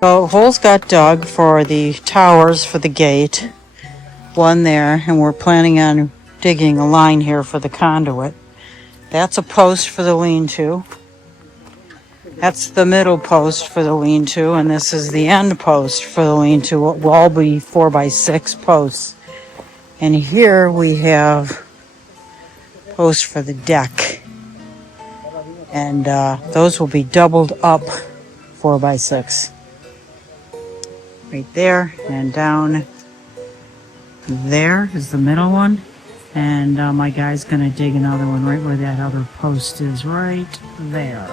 So holes got dug for the towers for the gate. One there, and we're planning on digging a line here for the conduit. That's a post for the lean-to. That's the middle post for the lean-to, and this is the end post for the lean-to. It will all be 4x6 posts. And here we have posts for the deck. And those will be doubled up 4x6. Right there, and down there is the middle one. And my guy's gonna dig another one right where that other post is, right there.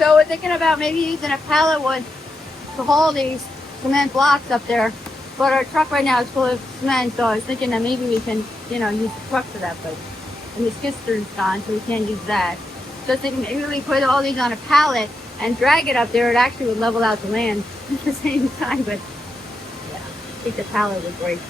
So we're thinking about maybe using a pallet wood to haul these cement blocks up there. But our truck right now is full of cement, so I was thinking that maybe we can, use the truck for that. But and the skid steer's gone, so we can't use that. So I was thinking maybe we put all these on a pallet and drag it up there. It actually would level out the land at the same time. But yeah, I think the pallet would break.